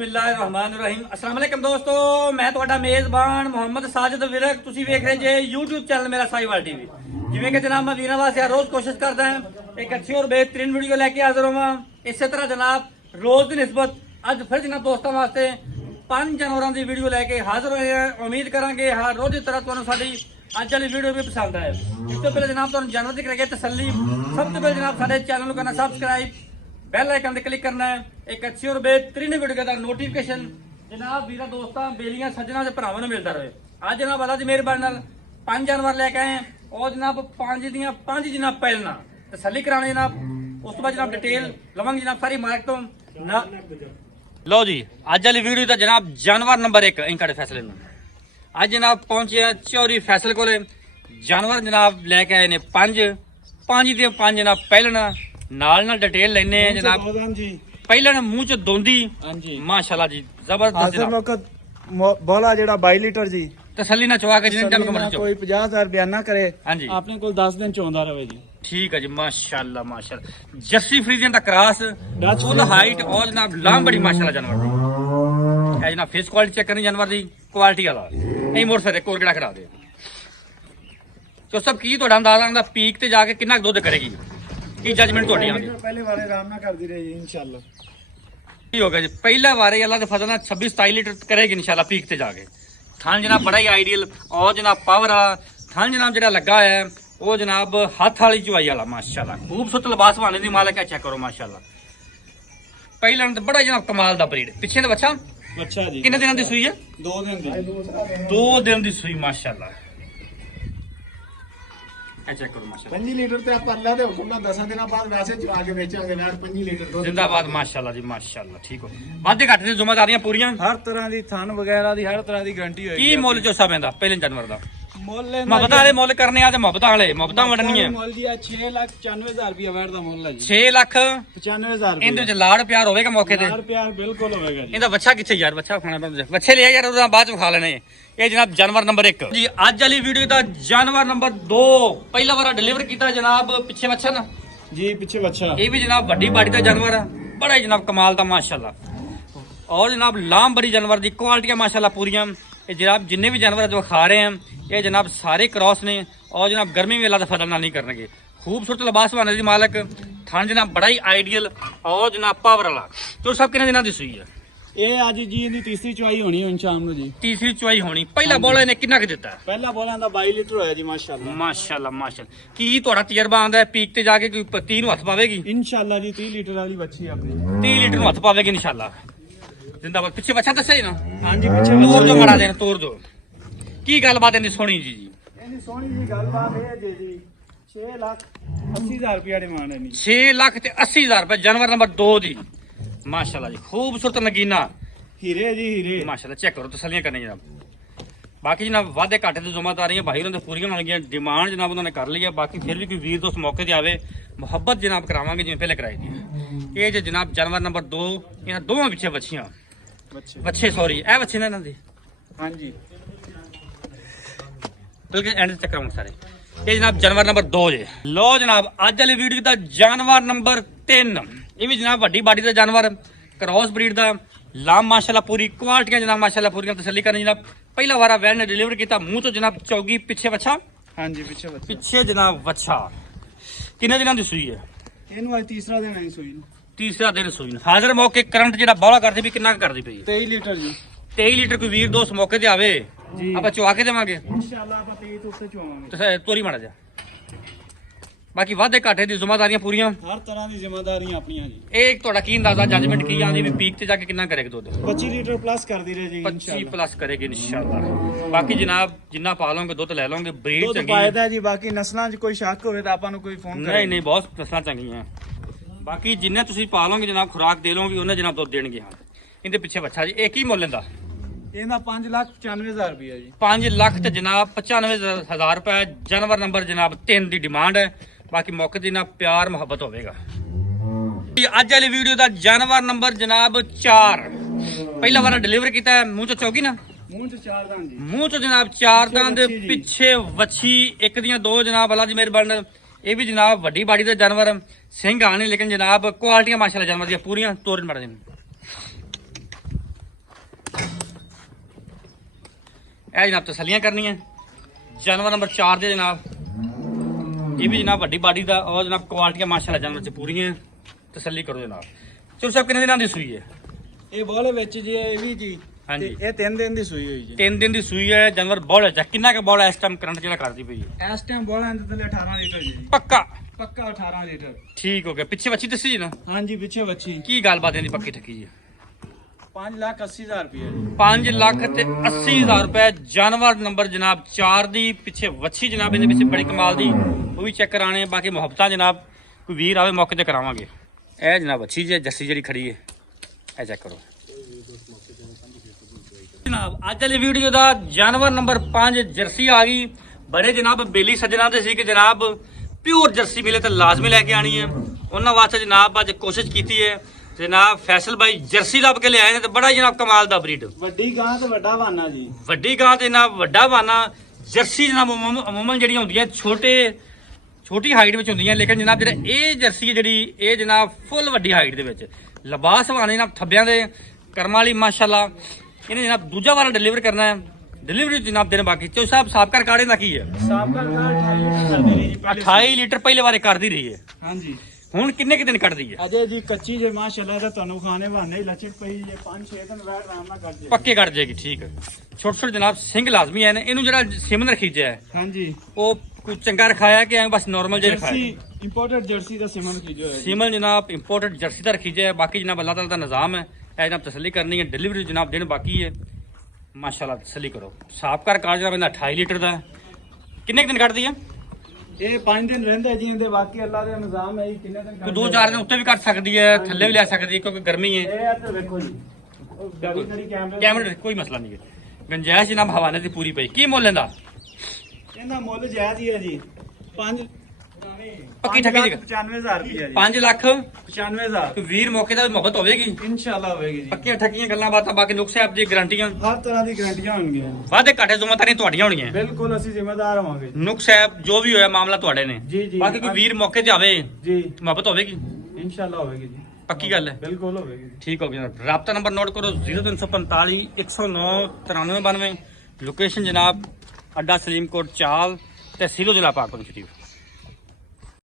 ਬਿਸਮਿल्लाहिर्रहमानिर्रहीम अस्सलाम वालेकुम दोस्तों, मैं ਤੁਹਾਡਾ ਮੇਜ਼ਬਾਨ ਮੁਹੰਮਦ ਸਾਜਿਦ ਵਿਰਕ। ਤੁਸੀਂ ਵੇਖ ਰਹੇ ਜੇ YouTube ਚੈਨਲ ਮੇਰਾ ਸਾਈਵਾਲ ਟੀਵੀ। ਜਿਵੇਂ ਕਿ ਜਨਾਬ ਮੈਂ ਵੀਰਾਂ ਵਾਸਤੇ ਰੋਜ਼ ਕੋਸ਼ਿਸ਼ ਕਰਦਾ ਹਾਂ ਇੱਕ ਅੱਛੀ ਔਰ ਬਿਹਤਰੀਨ ਵੀਡੀਓ ਲੈ ਕੇ ਹਾਜ਼ਰ ਹੋਵਾਂ। ਇਸੇ ਤਰ੍ਹਾਂ ਜਨਾਬ ਰੋਜ਼ ਦੀ ਨਿਸਬਤ ਅੱਜ ਫਿਰ ਜਨਾਬ ਦੋਸਤਾਂ ਵਾਸਤੇ 5 ਜਾਨਵਰਾਂ ਦੀ ਵੀਡੀਓ ਲੈ ਕੇ ਹਾਜ਼ਰ ਹੋਏ ਹਾਂ। ਉਮੀਦ ਕਰਾਂਗੇ ਹਰ ਰੋਜ਼ ਦੀ ਤਰ੍ਹਾਂ ਤੁਹਾਨੂੰ ਸਾਡੀ ਅੱਜ ਵਾਲੀ ਵੀਡੀਓ ਵੀ ਪਸੰਦ ਆਏ। ਇਸ ਤੋਂ ਪਹਿਲਾਂ ਜਨਾਬ ਤੁਹਾਨੂੰ ਜਾਨਵਰ ਦੀ ਕਰਾਂਗੇ ਤਸੱਲੀ। ਸਭ ਤੋਂ ਪਹਿਲਾਂ ਜਨਾਬ ਸਾਡੇ ਚੈਨਲ ਨੂੰ ਕਰਨਾ ਸਬਸਕ੍ਰਾइब, बेल आइकन पे क्लिक करना है। एक अच्छी और बेहतरीन वीडियो का नोटिफिकेशन जनाब वीरा दोस्तों बेलियां सज्जना से भरावां नूं मिलता रहे। आज जनाब अल्लाह दी मेहरबानी नाल 5 जानवर लेके आए और जनाब 5 दियां 5 जनाब पहलना तसल्ली कराने जनाब। उस तो बाद जनाब डिटेल लवांगे जनाब सारी मार्क तो ना। लो जी अज वाली वीडियो दा जनाब जानवर नंबर 1 इंकड़े फैसले में आज जनाब पहुंचे चौरी फैसल कोले। जानवर जनाब लेके आए ने 5 दियां 5 जनाब पहलना नाल नाल डिटेल लेने हैं जनाब। पहले ना मुंह च दोंदी माशाल्लाह जी जबरदस्त जनाब। बोला जेड़ा 22 लीटर जी तसल्ली ना चवा के जिन टाइम कमर चो कोई 50,000 बयाना करे। हां जी आपने कोल 10 दिन चोंदा रहे जी। ठीक है जी माशाल्लाह माशाल्लाह। जर्सी फ्रीजियन दा क्रॉस फुल हाइट और जनाब लाम बड़ी माशाल्लाह जानवर दी। है जनाब फेस क्वालिटी चेक करनी जानवर दी क्वालिटी वाला नहीं मोड़ सकते कोर केड़ा खड़ा दे। तो सब की तोड़ा अंदाजा दा पीक ते जाके कितना दुध करेगी की जजमेंट ਤੁਹਾਡੀ ਆਂਦੀ। पहले बारे आराम ना करदी रहे जी इंशाल्लाह। ਕੀ ਹੋਗਾ ਜੀ ਪਹਿਲਾ ਵਾਰੇ ਅੱਲਾ ਦੇ ਫਜ਼ਲ ਨਾਲ 26-27 ਲੀਟਰ ਕਰੇਗੀ ਇਨਸ਼ਾਅੱਲਾ ਪੀਕ ਤੇ ਜਾ ਕੇ। ਥਣ ਜਨਾਬ ਬੜਾ ਹੀ ਆਈਡੀਅਲ ਔਰ ਜਨਾਬ ਪਾਵਰ ਆ ਥਣ ਜਨਾਬ ਜਿਹੜਾ ਲੱਗਾ ਹੈ ਉਹ ਜਨਾਬ ਹੱਥ ਵਾਲੀ ਚੁਆਈ ਵਾਲਾ ਮਾਸ਼ਾਅੱਲਾ। ਖੂਬਸੂਰਤ ਲਿਬਾਸ ਵਾਲੇ ਦੀ ਮਾਲਕ ਹੈ, ਚੈੱਕ ਕਰੋ ਮਾਸ਼ਾਅੱਲਾ। ਪਹਿਲਾਂ ਤਾਂ ਬੜਾ ਜਨਾਬ ਕਮਾਲ ਦਾ ਬਰੀਡ। ਪਿੱਛੇ ਦਾ ਬੱਚਾ ਜੀ ਕਿੰਨੇ ਦਿਨਾਂ ਦੀ ਸੂਈ ਹੈ? 2 दिन दी 2 ਦਿਨ ਦੀ ਸੂਈ ਮਾਸ਼ਾਅੱਲਾ। चेक करो माशाल्लाह 5 लीटर ते आप अल्लाह दे हुक्म नाल 10 दिना बाद वैसे चुरा के बेचांगे यार 5 लीटर दूध जिंदाबाद माशाल्लाह जी माशाल्लाह। ठीक हो वादे घाटे दी जिम्मेदारियां पूरीਆਂ हर तरह दी थान वगैरह दी हर तरह दी गारंटी होएगी। ਕੀ ਮੁੱਲ ਚੋਸਾ ਪੈਂਦਾ ਪਹਿਲੇ ਜਾਨਵਰ ਦਾ? ਮੁੱਲ ਮੁਹੱਬਤਾਂ ਵਾਲੇ ਮੁੱਲ ਕਰਨੇ ਆ ਤੇ ਮੁਹੱਬਤਾਂ ਵੰਡਣੀਆਂ। ਮੁੱਲ ਜੀ 6,94,000 ਰੁਪਏ ਵੈਟ ਦਾ ਮੁੱਲ ਹੈ ਜੀ। 6,95,000 ਰੁਪਏ ਇਹਦੇ ਵਿੱਚ ਲਾੜ ਪਿਆਰ ਹੋਵੇਗਾ ਮੌਕੇ ਤੇ। ਲਾੜ ਪਿਆਰ ਬਿਲਕੁਲ ਹੋਵੇਗਾ ਜੀ। ਇਹਦਾ ਬੱਚਾ ਕਿੱਥੇ ਯਾਰ? ਬੱਚਾ ਖਾਣਾ ਪੈਂਦਾ। ਬੱਚੇ ਲਿਆ ਯਾਰ ਉਹਦਾ ਬਾਅਦ ਚ ਖਾ ਲੈਣੇ। ਇਹ ਜਨਾਬ ਜਾਨਵਰ ਨੰਬਰ 1 ਜੀ ਅੱਜ ਵਾਲੀ ਵੀਡੀਓ ਦਾ ਜਾਨਵਰ ਨੰਬਰ 2 ਪਹਿਲਾ ਵਾਰ ਡਿਲੀਵਰ ਕੀਤਾ ਜਨਾਬ ਪਿੱਛੇ ਬੱਚਾ ਨਾ ਜੀ ਪਿੱਛੇ ਬੱਚਾ। ਇਹ ਵੀ ਜਨਾਬ ਵੱਡੀ ਬਾਡੀ ਦਾ ਜਾਨਵਰ ਆ ਬੜਾ ਹੀ ਜਨਾਬ ਕਮਾਲ ਦਾ ਮਾਸ਼ਾਅੱਲਾ। और जनाब लाम बड़ी जानवर दी क्वालिटियां माशाल्लाह पूरियां। ये जनाब जिन्ने भी जानवर जो खा रहे हैं ये जनाब सारे क्रॉस ने और जनाब गर्मी में अल्लाह फजल ना नहीं करने। खूबसूरत लिबास बनाने दी मालक थान जनाब बड़ा ही आइडियल और जनाब पावर वाला। तो सब कितने दिनों दी सुई है? ਇਹ ਅੱਜ ਜੀ ਇਹਦੀ ਤੀਸਰੀ ਚੁਆਈ ਹੋਣੀ ਹੁਣ ਸ਼ਾਮ ਨੂੰ ਜੀ। तीसरी चुआई होनी। पहला बॉल ने कितना दिता है? ਪਹਿਲਾ ਬੋਲਾਂ ਦਾ 22 ਲੀਟਰ ਹੋਇਆ ਜੀ ਮਾਸ਼ਾਅੱਲਾ। माशाल्लाह माशाल्लाह। की ਤੁਹਾਡਾ ਤਜਰਬਾ ਆਂਦਾ ਹੈ ਪੀਕ ਤੇ ਜਾ ਕੇ ਕੋਈ 30 ਨੂੰ ਹੱਥ ਪਾਵੇਗੀ? ਇਨਸ਼ਾਅੱਲਾ ਜੀ 30 ਲੀਟਰ ਵਾਲੀ ਬੱਚੀ ਆਪਣੀ 30 ਲੀਟਰ ਨੂੰ ਹੱਥ ਪਾਵੇਗੀ ਇਨਸ਼ਾਅੱਲਾ। जिंदाबाद। पीछे बच्चा दस्या ही ना? ਹਾਂਜੀ ਪਿੱਛੇ तोड़ दो मड़ा देना तोड़ दो। की गलबात इतनी सोहनी जी जी? ਇਹਦੀ ਸੋਹਣੀ ਜੀ ਗੱਲਬਾਤ ਇਹ ਹੈ ਜੀ 6,80,000 ਰੁਪਏ ਡਿਮਾਂਡ ਹੈ ਜੀ। 6,80,000 रुपए जानवर नंबर 2 दी माशाल्लाह जी। खूबसूरत नगीना ਹੀਰੇ ਜੀ ਹੀਰੇ माशाल्लाह। चेक करो तसल्लियां करनी जनाब। बाकी जनाब वादे घाटे की जिम्मेदारियां भाई होंगे पूरी होंगे। डिमांड जनाब उन्होंने कर ली है। बाकी फिर भी कोई वीर दोस्त मौके से आवे मुहब्बत जनाब करावांगे जिवें पहले कराई थी। ये जो जनाब जानवर नंबर 2 इन्हां दोवां पिछे बच्चियां बच्चे सॉरी ए बच्चे ने इन्हां दे ਹਾਂਜੀ बिल्कुल एंड चेक कराऊंगा सारे। ये जनाब जानवर नंबर 2 जे। लो जनाब अज वाली वीडियो का जानवर नंबर 3 ये भी जनाब वड्डी बाडी का जानवर क्रॉस ब्रीड का लाम माशाल्लाह पूरी क्वालिटियां जनाब माशाल्लाह पूरी तसल्ली करनी जनाब। पहला वारा वैन ने डिलीवर किया मुंह तो जनाब चौगी पिछे बच्चा ਹਾਂਜੀ ਪਿੱਛੇ ਬੱਚਾ पिछे जनाब बच्चा किन्ने दिनों की सुई है? ਇਹਨੂੰ ਅੱਜ ਤੀਸਰਾ ਦਿਨ ਆਈ ਸੂਈ ਨੂੰ। तीसरा दिन सुई हाजिर मौके करंट जो बौला करती भी कितना करती पई? 23 ਲੀਟਰ ਜੀ 23 लीटर कोई वीर दोस्त मौके से आवे जी। आप चुआ के देवांगे ਇਨਸ਼ਾਅੱਲਾ ਆਪਾਂ 23 ਤੋਂ ਉੱਤੇ ਚੁਆਵਾਂਗੇ। तो तोरी माड़ा जा। बाकी वादे घाटे की जिम्मेदारियां पूरियां ਹਰ ਤਰ੍ਹਾਂ ਦੀ ਜ਼ਿੰਮੇਵਾਰੀਆਂ ਆਪਣੀਆਂ ਜੀ। एक थोड़ा की अंदाजा जजमेंट की आंदी भी पीक ते जाके कितना करेगा दूध? 25 ਲੀਟਰ ਪਲੱਸ ਕਰਦੀ ਰਹੇ ਜੀ 25 प्लस करेगी इंशाल्लाह। बाकी जनाब जिन्ना पा लोगे दुध ले लोगे ब्रीड ਦੁੱਧ चंगी ਪਾਇਦਾ ਜੀ। ਬਾਕੀ ਨਸਲਾਂ 'ਚ ਕੋਈ ਸ਼ੱਕ ਹੋਵੇ ਤਾਂ ਆਪਾਂ ਨੂੰ ਕੋਈ ਫੋਨ ਕਰੇ। नहीं नहीं बहुत नस्लां चंगियां। बाकी जिन्ने तुसीं पा लोगे जनाब खुराक दे लोगे उन्हें जनाब दुध देणगे। हाँ इनके पिछे बच्चा जी एक ही मुल लेंदा ਇਹਦਾ 5,95,000 ਰੁਪਏ ਜੀ। 5 ਲੱਖ ਤੇ ਜਨਾਬ 95,000 रुपए जानवर नंबर जनाब 3 ਦੀ डिमांड है। बाकी मौके ਦੀ ਨਾ प्यार मोहब्बत होवेगा। ਅੱਜ ਵਾਲੀ ਵੀਡੀਓ ਦਾ जानवर नंबर जनाब 4 ਪਹਿਲਾ ਵਾਰ डिलीवर ਕੀਤਾ ਹੈ ਮੂੰਹ ਤੋਂ ਚੌਗੀ ਨਾ ਮੂੰਹ 'ਚ 4 ਦੰਦ ਜੀ। ਮੂੰਹ ਤੋਂ ਜਨਾਬ 4 ਦੰਦ ਵੱਛੀ ਜੀ। ਪਿੱਛੇ ਵੱਛੀ ਇੱਕ ਦੀਆਂ 2 ਜਨਾਬ ਅੱਲਾ ਦੀ ਮਿਹਰਬਾਨੀ। ਇਹ ਵੀ ਜਨਾਬ ਵੱਡੀ ਬਾੜੀ ਦਾ ਜਾਨਵਰ ਸਿੰਘ ਆਣੇ ਲੇਕਿਨ ਜਨਾਬ ਕੁਆਲਿਟੀਆਂ ਮਾਸ਼ਾਅੱਲਾ ਜਾਨਵਰ ਦੀਆਂ ਪੂਰੀਆਂ ਤੋਰਨ ਮੜ ਦੇਣ। ਇਹ ਜਨਾਬ ਤਸੱਲੀਆਂ ਕਰਨੀਆਂ। ਜਾਨਵਰ ਨੰਬਰ 4 ਦੇ ਜਨਾਬ, ਇਹ ਵੀ ਜਨਾਬ ਵੱਡੀ ਬਾਡੀ ਦਾ ਔਰ ਜਨਾਬ ਕੁਆਲਿਟੀਆਂ ਮਾਸ਼ਾਅੱਲਾ ਜਾਨਵਰ ਚ ਪੂਰੀਆਂ। ਤਸੱਲੀ ਕਰੋ ਜਨਾਬ। ਚਲੋ ਸਾਹਿਬ ਕਿੰਨੇ ਦਿਨਾਂ ਦੀ ਸੂਈ ਹੈ? ਇਹ ਬੋਲੇ ਵਿੱਚ ਜੀ ਇਹ ਵੀ ਜੀ ਹਾਂਜੀ। ਤੇ ਇਹ 3 ਦਿਨ ਦੀ ਸੂਈ ਹੋਈ ਜੀ। 3 ਦਿਨ ਦੀ ਸੂਈ ਹੈ। ਜਾਨਵਰ ਬੋਲ ਹੈ। ਕਿੰਨਾ ਕੁ ਬੋਲ ਹੈ ਇਸ ਟਾਈਮ ਕਰੰਟ ਜਿਹੜਾ ਕਰਦੀ ਪਈ ਹੈ? ਇਸ ਟਾਈਮ ਬੋਲਾਂ ਦੇ ਥੱਲੇ 18 ਲੀਟਰ ਜੀ। ਪੱਕਾ ਪੱਕਾ 18 ਲੀਟਰ। ਠੀਕ ਹੋ ਗਿਆ। ਪਿੱਛੇ ਬੱਚੀ ਦੱਸੀ ਜੀ ਨਾ, ਹਾਂਜੀ ਪਿੱਛੇ ਬੱਚੀ। ਕੀ ਗੱਲਬਾਤ ਇਹਦੀ ਪੱਕੀ ਠੱਕੀ ਜੀ? 5,80,000 ਰੁਪਏ ਜੀ। 5,80,000 ਰੁਪਏ। ਜਾਨਵਰ ਨੰਬਰ ਜਨਾਬ 4 ਦੀ ਪਿੱਛੇ ਵੱਛੀ ਜਨਾਬ, ਇਹਦੇ ਪਿੱਛੇ ਬੜੀ ਕਮਾਲ ਦੀ, ਉਹ ਵੀ ਚੈੱਕ ਕਰਾਣੇ। ਬਾਕੀ ਮੁਹੱਬਤਾਂ ਜਨਾਬ ਕੋਈ ਵੀਰ ਆਵੇ ਮੌਕੇ ਤੇ ਕਰਾਵਾਂਗੇ। ਇਹ ਜਨਾਬ ਵੱਛੀ ਜੇ ਜੱਸੀ ਜਿਹੜੀ ਖੜੀ ਹੈ, ਇਹ ਚੈੱਕ ਕਰੋ ਜਨਾਬ। ਅੱਜ ਵਾਲੀ ਵੀਡੀਓ ਦਾ ਜਾਨਵਰ ਨੰਬਰ 5 ਜਰਸੀ ਆ ਗਈ। ਬੜੇ ਜਨਾਬ ਬੇਲੀ ਸੱਜਣਾ ਦੇ ਸੀ ਕਿ ਜਨਾਬ ਪਿਓਰ ਜਰਸੀ ਮਿਲੇ ਤਾਂ ਲਾਜ਼ਮੀ ਲੈ ਕੇ ਆਣੀ ਹੈ। ਉਹਨਾਂ ਵਾਸਤੇ ਜਨਾਬ ਅੱਜ ਕੋਸ਼ਿਸ਼ ਕੀਤੀ ਹੈ। ਜਨਾਬ ਫੈਸਲ ਭਾਈ ਜਰਸੀ ਲੱਭ ਕੇ ਲਿਆਏ ਨੇ ਤੇ ਬੜਾ ਜਨਾਬ ਕਮਾਲ ਦਾ ਬਰੀਡ। ਵੱਡੀ ਗਾਂ ਤੇ ਵੱਡਾ ਵਾਨਾ ਜੀ। ਵੱਡੀ ਗਾਂ ਤੇ ਜਨਾਬ ਵੱਡਾ ਵਾਨਾ। ਜਰਸੀ ਜਨਾਬ ਅਮੂਮਨ ਜਿਹੜੀਆਂ ਹੁੰਦੀਆਂ ਛੋਟੀ ਹਾਈਟ ਵਿੱਚ ਹੁੰਦੀਆਂ, ਲੇਕਿਨ ਜਨਾਬ ਜਿਹੜਾ ਇਹ ਜਰਸੀ ਹੈ ਜਿਹੜੀ ਇਹ ਜਨਾਬ ਫੁੱਲ ਵੱਡੀ ਹਾਈਟ ਦੇ ਵਿੱਚ ਲਿਬਾਸ ਵਾਨੇ ਜਨਾਬ ਥੱਬਿਆਂ ਦੇ ਕਰਮਾਂ ਵਾਲੀ ਮਾਸ਼ਾਅੱਲਾ। ਇਹਨੇ ਜਨਾਬ ਦੂਜਾ ਵਾਰ ਡਿਲੀਵਰ ਕਰਨਾ ਹੈ। ਡਿਲੀਵਰੀ ਜਨਾਬ ਦੇਣ ਬਾਕੀ। ਚੋ ਸਾਹਿਬ ਸਾਬਕਾ ਕਾੜੇ ਦਾ ਕੀ ਹੈ? ਸਾਬਕਾ 28 ਲੀਟਰ ਕਰਦੀ ਰਹੀ ਜੀ। 28 ਲੀਟਰ ਪਹਿਲੇ ਵਾਰੇ ਕਰਦੀ ਰਹੀ ਹੈ। ਹਾਂਜੀ। ਹੁਣ ਕਿੰਨੇ ਕਿ ਦਿਨ ਕੱਢਦੀ ਹੈ? ਅਜੇ ਜੀ ਕੱਚੀ ਜੇ ਮਾਸ਼ਾਅੱਲਾ ਦਾ ਤੁਹਾਨੂੰ ਖਾਣੇ ਬਹਾਨੇ ਹੀ ਲਚਕ ਪਈ ਜੇ 5-6 ਦਿਨ ਬਾਅਦ ਆਰਾਮ ਨਾਲ ਕੱਢ ਜੇ। ਪੱਕੇ ਕੱਢ ਜਾਏਗੀ। ਠੀਕ ਹੈ। ਛੋਟੇ ਛੋਟੇ ਜਨਾਬ ਸਿੰਘ ਲਾਜ਼ਮੀ ਹੈ ਨੇ। ਇਹਨੂੰ ਜਿਹੜਾ ਸਿਮਨ ਰਖੀਜਾ ਹੈ ਹਾਂਜੀ। ਉਹ ਕੋਈ ਚੰਗਾ ਰਖਾਇਆ ਕਿ ਐਵੇਂ ਬਸ ਨਾਰਮਲ ਜਿਹਾ ਜਰਸੀ ਰਖਾਇਆ? ਇੰਪੋਰਟਡ ਜਰਸੀ ਦਾ ਸਿਮਨ ਕੀ ਜੋ ਹੈ। ਸਿਮਨ ਜਨਾਬ ਇੰਪੋਰਟਡ ਜਰਸੀ ਦਾ ਰਖੀਜਾ ਹੈ। ਬਾਕੀ ਜਨਾਬ ਅੱਲਾਹ ਤਾਲਾ ਦਾ ਨਿਜ਼ਾਮ ਹੈ। ਇਹ ਜਨਾਬ ਤਸੱਲੀ ਕਰਨੀ ਹੈ। ਡਿਲੀਵਰੀ ਜਨਾਬ ਦਿਨ ਬਾਕੀ ਹੈ। ਮਾਸ਼ਾਅੱਲਾ ਤਸੱਲੀ ਕਰੋ। ਸਾਬਕਾ ਕਾਰ ਜਨਾਬ ਇਹਦਾ 28 ਲੀਟਰ ਦਾ ਹੈ। ਕਿੰਨੇ ਕੁ ਦਿਨ ਕੱਢਦੀ ਹੈ? ਇਹ 5 ਦਿਨ ਰਹਿੰਦਾ ਜੀ। ਇਹਦੇ ਬਾਕੀ ਅੱਲਾਹ ਦਾ ਨਿਜ਼ਾਮ ਹੈ ਜੀ, ਕਿੰਨੇ ਦਿਨ ਕੋਈ 2-4 ਦਿਨ ਉੱਤੇ ਵੀ ਕੱਢ ਸਕਦੀ ਹੈ, ਥੱਲੇ ਵੀ ਲੈ ਸਕਦੀ ਹੈ ਕਿਉਂਕਿ ਗਰਮੀ ਹੈ। ਇਹ ਇੱਧਰ ਵੇਖੋ ਜੀ, ਉਹ ਗੜੀ ਗੜੀ ਕੈਮਰੇ ਕੋਈ ਮਸਲਾ ਨਹੀਂ ਹੈ। ਗੰਜਾਇਸ਼ ਜਨਾਬ ਹਵਾਨੇ ਦੀ ਪੂਰੀ ਪਈ। ਕੀ ਮੁੱਲ ਲੈਂਦਾ? ਇਹਦਾ ਮੁੱਲ ਜਾਇਜ਼ ਹੀ ਹੈ ਜੀ। 5 ਪੱਕੀ ਠੱਕੀ ਦੀ 95,000 ਰੁਪਏ ਜੀ। 5 ਲੱਖ 95,000 ਕੋਈ ਵੀਰ ਮੌਕੇ ਦਾ ਵੀ ਮੁਹੱਬਤ ਹੋਵੇਗੀ। ਇਨਸ਼ਾਅੱਲਾ ਹੋਵੇਗੀ ਜੀ। ਪੱਕੀਆਂ ਠੱਕੀਆਂ ਗੱਲਾਂ ਬਾਤਾਂ। ਬਾਕੀ ਨੁਕਸ ਸਾਹਿਬ ਦੀ ਗਾਰੰਟੀਆਂ ਹਰ ਤਰ੍ਹਾਂ ਦੀ ਗਾਰੰਟੀਆਂ ਹੋਣਗੀਆਂ। ਵਾਧੇ ਘਾਟੇ ਜ਼ਿੰਮੇਵਾਰੀਆਂ ਤੁਹਾਡੀਆਂ ਹੋਣਗੀਆਂ। ਬਿਲਕੁਲ ਅਸੀਂ ਜ਼ਿੰਮੇਦਾਰ ਹੋਵਾਂਗੇ ਜੀ। ਨੁਕਸ ਸਾਹਿਬ ਜੋ ਵੀ ਹੋਇਆ ਮਾਮਲਾ ਤੁਹਾਡੇ ਨੇ। ਜੀ, ਜੀ। ਬਾਕੀ ਕੋਈ ਵੀਰ ਮੌਕੇ ਤੇ ਆਵੇ ਜੀ ਮੁਹੱਬਤ ਹੋਵੇਗੀ। ਇਨਸ਼ਾਅੱਲਾ ਹੋਵੇਗੀ ਜੀ। ਪੱਕੀ ਗੱਲ ਹੈ। ਬਿਲਕੁਲ ਹੋਵੇਗੀ ਜੀ। ਠੀਕ ਹੋ ਗਿਆ। ਰਾਬਤਾ ਨੰਬਰ ਨੋਟ ਕਰੋ 0345 109 9392। ਲੋਕੇਸ਼ਨ ਜਨਾਬ ਅੱਡਾ ਸਲੀਮ ਕੋਟ ਚਾਲ, ਤਹਿਸੀਲ ਜ਼ਿਲ੍ਹਾ ਪਾਕਪੁਰ ਸ਼ਰੀਫ।